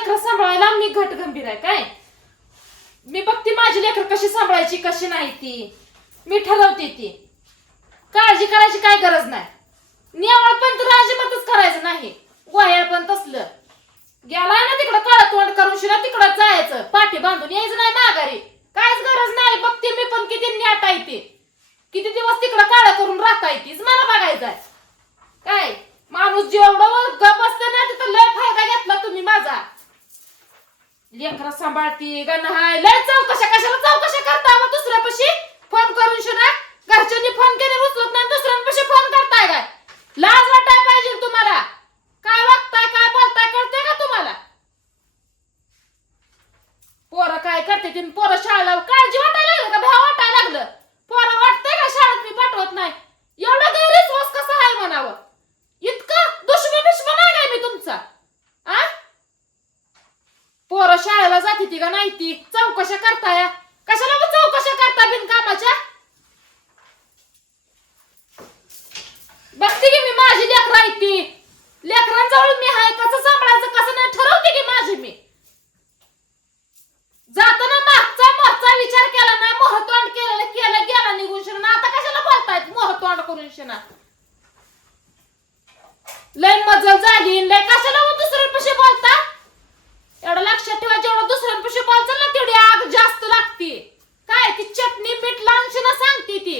लेकरं सांभाळायला मी घटगंभीर आहे काय? मी बघते माझी लेकरं कशी सांभाळायची कशी नाही ती मी ठरवते ती. काळजी करायची काय गरज नाही. नियावळ पण तर अजिबातच करायचं नाही. गोह्याळ पण तसलं गेलाय ना तिकडं काळं तोंड करून शिरा तिकडं जायचं पाठी बांधून यायचं नाही माघारी. काहीच गरज नाही. बघते मी पण किती न्याट आहे ते. किती दिवस तिकडं काळं करून राहता येतेच मला बघायचंय. काय माणूस जेवढं गप असतं ना तिथं लय फायदा घेतला तुम्ही माझा. लेकरं सांभाळती गण हाय लय चौकशा कशाला चौकशा करता मग दुसऱ्यापाशी फोन करून शिना. घरच्यांनी फोन केले उचलत नाही दुसऱ्यांपाशी फोन करताय काय? लाज वाटाय पाहिजे तुम्हाला. काय वागताय काय बोलताय कळतंय का तुम्हाला? पोरं काय करते तुम्ही? पोरं शाळेला काळजी वाटायला लागलं का? भ्या वाटायला लागलं? पोरं वाटतंय का शाळेत मी पाठवत नाही? एवढा गैरविश्वास कसा आहे म्हणावं? इतकं दुश्मन आहे काय मी तुमचा? आ पोरं शाळेला जाते ती का नाही ती चौकशा करताय? कशाला मग चौकशा करता बिनकामाच्या? बघते की मी माझी लेकरं आहे ती. लेकरांजवळ मी हाय कसं सांभाळायचं कसं नाही ठरवते की माझी मी. जाताना मागचा विचार केला नाही. मोहतोंड केलं गेला निघून शिना. आता कशाला बोलतायत मोहतोंड करून शिना? लय मजल झाली लय कशाला मग दुसऱ्यांपाशी बोलता? एवढं लक्षात ठेवा जेवढं दुसऱ्यांपाशी बोलचाल ना तेवढी आग जास्त लागते. काय ती चटणी मीठ लावून सांगते ती.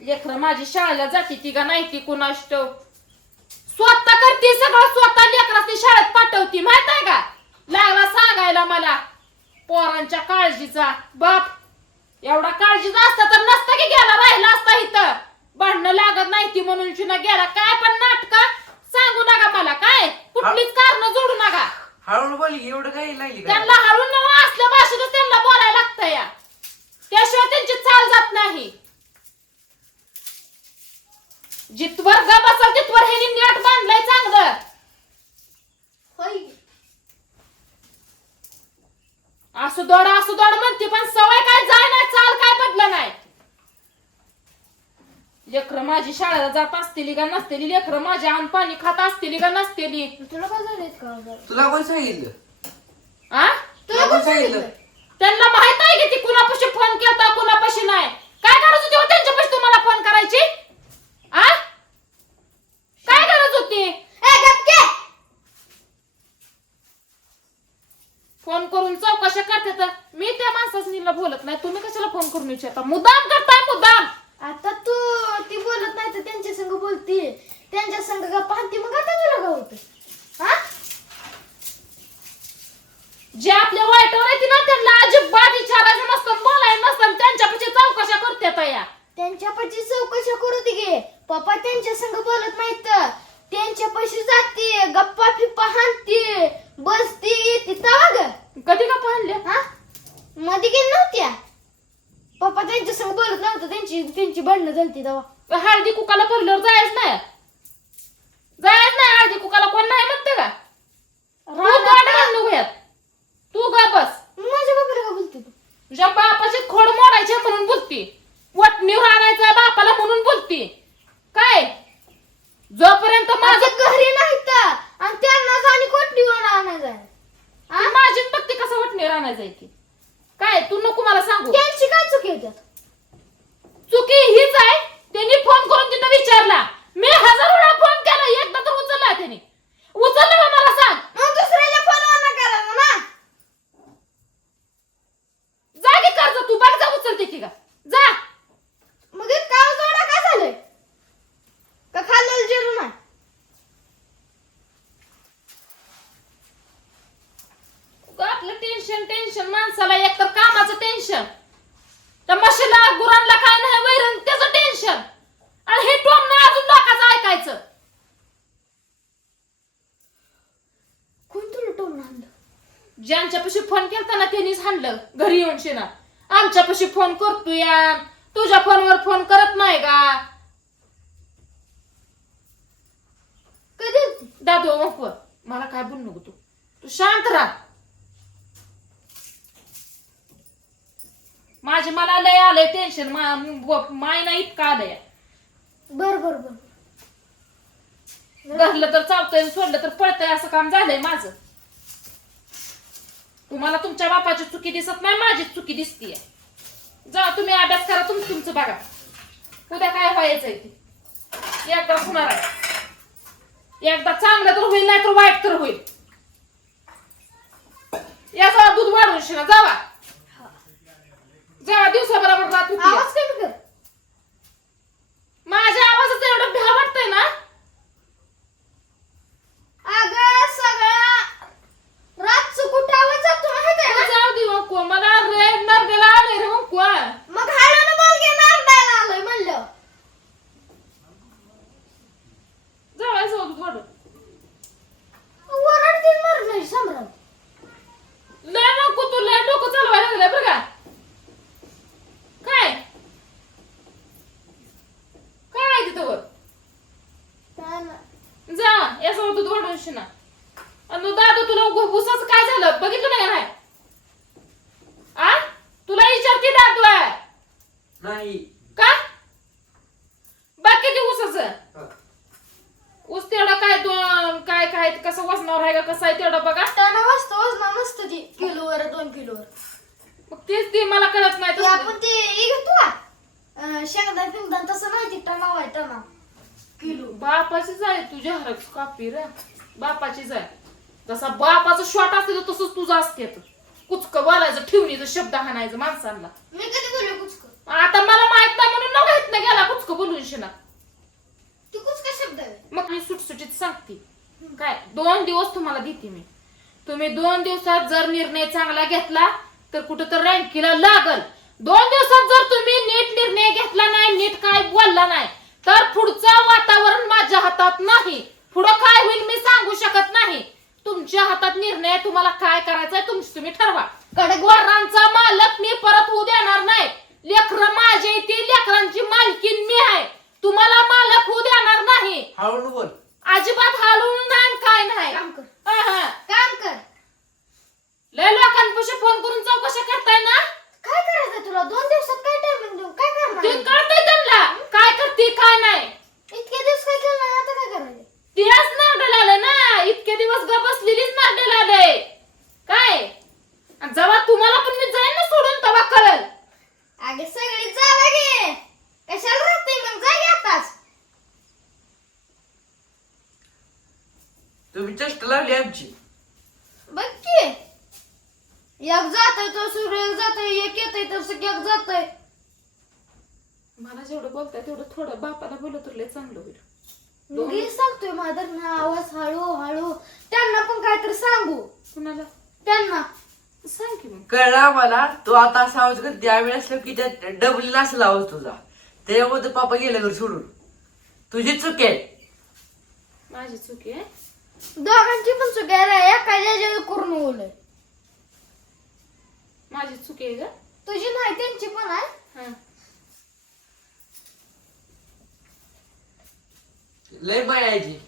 लेकरं माझी शाळेला जाते ती का नाही ती कुणास ठाऊक. स्वतः करते सगळं स्वतः लेकरांनी शाळेत पाठवती माहित आहे का? लागला सांगायला मला पोरांच्या काळजीचा. बाप एवढा काळजीचा असता तर नसता की गेला राहिला असता इथं. भांडणं लागत नाही ती म्हणून शिना गेला. काय पण नाटक सांगू नका मला. काय कुठलीच कारण जोडू नका. हळूहळू बोल एवढं काही लागली त्यांना हळू न असल्या भाषेतच त्यांना बोलायला लागतं या. त्याशिवाय त्यांची चाल जात नाही. जितवर गप असेल तितवर हे नेट बांधलंय चांगलं. असू दोड म्हणते पण सवय काय जाय नाही चाल काय बदल नाही. लेकरं माझी शाळेला जात असतील का नसतेली? लेकरं माझी अन्न पाणी खात असतील का नसतेली? तुला काय झालं? तुला कोण सांगितलं? आ तुला कोण सांगितलं? त्यांना माहित आहे की ती कुणापाशी फोन केलता कुणापाशी नाही. काय गरज होती त्यांच्यापाशी तुम्हाला फोन करायची? आ काय गरज होती? फोन करून चौकशा करते तर मी त्या माणसाला बोलत नाही. तुम्ही कशाला फोन करून विचारता? मुद्दाम करताय मुद्दाम. आता तू ती बोलत नाही तर त्यांच्या संग बोलती. त्यांच्या संग का पाहती मग आता तुला काय होतं? हा जे आपल्या वाईटवर येते ना त्यांना अजिबात विचारायचं नसतं बोलायचं नसतं. त्यांच्यापाशी चौकशा करते या. त्यांच्यापाशी चौकशा करू दे गे. पप्पा त्यांच्या संग बोलत नाहीत. त्यांच्यापाशी जाते गप्पा फिप्पा हाणते बसती येते तवा ग. कधी का पाहले? हा मध्ये गेली नव्हत्या. पप्पा त्यांच्या संग बोलत नव्हतं. त्यांची भांडणं झालती तेव्हा. हळदी कुकाला भरल्यावर जायच नाही. हळदी कुकाला कोण नाही म्हणते का? तू गा बस. माझ्या बाबाला का बोलते तू? तुझ्या बापाचे खोड मोडायचे म्हणून बोलती. वटणीवर आणायचा बापाला म्हणून बोलती. काय जोपर्यंत माझ्या घरी नाहीत आणि त्यांनाच आणि कोटणीवर आणायचं. माझी बघते कसं वटणीवर आणायचं की काय? तू नको मला सांगू. त्यांची काय चुकी आहे त्यात? चुकी हीच आहे. त्यांनी फोन करून तिथं विचारला. मी 1000 वेळा फोन केला एकदा तर उचलला त्यांनी. उचलला का मला सांग? मग दुसऱ्याला फोन न करायला ना. जा की कर्ज तू बघ जा उचलते की का जा. मग हे काय जोडा काय झालंय का खाल्लेलं जेवण नाही? आपलं टेन्शन माणसाला एक तर कामाचं टेन्शन. त्या म्हशीला गुरांना काय नाही वैरण त्याचं टेन्शन. आणि हे टोमणं अजून लोकांचं ऐकायचं. कोण तुला टोमणं आणलं? ज्यांच्यापाशी फोन केलता ना त्यांनीच हाणलं घरी येऊन शिना. आमच्यापाशी फोन करतो या तुझ्या फोनवर फोन करत नाही का? कधी दादू मग मला काय बोलू नको. तू शांत राहा. मला लय आलंय टेन्शन. माय नाही इतकं आलंय. बर धरलं तर चावतंय सोडलं तर पळतंय असं काम झालंय माझं. तुम्हाला तुमच्या बापाची चुकी दिसत नाही, माझीच चुकी दिसतीये. जा तुम्ही अभ्यास करा, तुमचं बघा. उद्या काय व्हायचंय ते एकदा होणार आहे. एकदा चांगलं तर होईल, नाही तर वाईट तर होईल. या जावा दूध वाढवून शिना जावा. जावा दिवसा बरोबर रात होती. आवाज कमी कर. माझ्या आवाजाचं एवढं भ्या वाटतंय ना. अगं सगळा रातचं कुठं आवाज जातो माहिती आहे ना? जाऊ दे मग मला रेड नरडेला आले रे मग मग हळून बोल घे, नारडायला आलोय म्हणलं. जावा जाऊ दूध वाढून. वरडतील मर नाही समरा. लय नको तू लय डोकं चालवायला लागलं बरं का. काय काय आहे तिथं वर. जा यासोबत दूध वाढवून शिना. आणि दादा तुला भुसाचं काय झालं बघितलं नाही काय. आ तुला विचारते दादू आहे नाही का. बाकी ते ऊसाचं ऊस तेवढा काय दोन काय काय कसं वजनावर आहे का कसं आहे तेवढं बघा. त्यांना वाजता वजन नसतं ती किलोवर 2 किलोवर. मग तेच ते मला कळत नाही ते तसलं. आपण ते हे घेतो शेंगदाण पिंगदाण तसं नाही, ते टणाव आहे टणाव किलो. बापाचीच आहे तुझ्या हरक कापी रे. बापाचीच आहे. जसा बापाचं शॉट असते तसंच तुझं असते. कुचक बोलायचं ठेवणीचं शब्द हाणायचं माणसांना. मी कधी बोलले कुचक? आता मला माहित नाही म्हणून नका येत नाही गेला कुचक बोलून शिना. ती कुचका शब्द आहे. मग मी सुटसुटीत सांगते काय 2 दिवस तुम्हाला देते मी. तुम्ही 2 दिवसात जर निर्णय चांगला घेतला तर कुठं तर रँकीला लागल. 2 दिवसात जर तुम्ही नीट निर्णय घेतला नाही, नीट काय बोलला नाही तर पुढचं वातावरण माझ्या हातात नाही. पुढं काय होईल मी सांगू शकत नाही. तुमच्या हातात निर्णय. तुम्हाला काय करायचंय तुम्ही ठरवा. वरांचा मालक मी परत होऊ देणार नाही. लेकरं माझे ती लेकरांची मालकीन मी आहे. तुम्हाला मालक होऊ देणार नाही. हळून बोल. अजिबात हालून नाही काय नाही. काम कर, अहं. काम कर. लय लोकांपाशी फोन करून चौकशा करताय ना. काय करायचं तुला? 2 दिवसात काय टायमिंग देऊ? काय ते करणार? कळतंय त्यांना काय करते काय नाही. इतके दिवस काय केलं नाही, आता काय करायचं? तिलाच नारडेल आलंय ना. इतके दिवस ग बसलेलीच नारडेल आलंय काय. आणि जेव्हा तुम्हाला पण मी जाईन ना सोडून तेव्हा कळल. अगे सगळी जागा घे, कशाला राहते मग? जा घे आताच. तुम्ही चेष्टा लावली आमची. बघ की, एक जातोय तो सूर्य, एक जातोय, एक येतोय तर एक जातोय. मला जेवढं बोलताय तेवढं थोडं बापाला बोलत तर लय चांगलं होईल. मी सांगतोय माझा आवाज हळू हळू. त्यांना पण काहीतरी सांगू. कुणाला त्यांना सांग की मग. कळलं आम्हाला. तू आता असा आवाज करते आम्ही असलो की त्यात डबली नसला आवाज तुझा. त्याच्यामध्ये पापा गेलं घर सोडून. तुझी चूक आहे. माझी चुकी आहे. दोघांची पण चूक आहे. एका करून बोलय. माझी चुकी आहे का. तुझी नाही त्यांची पण आहे. हं. लय मायाची.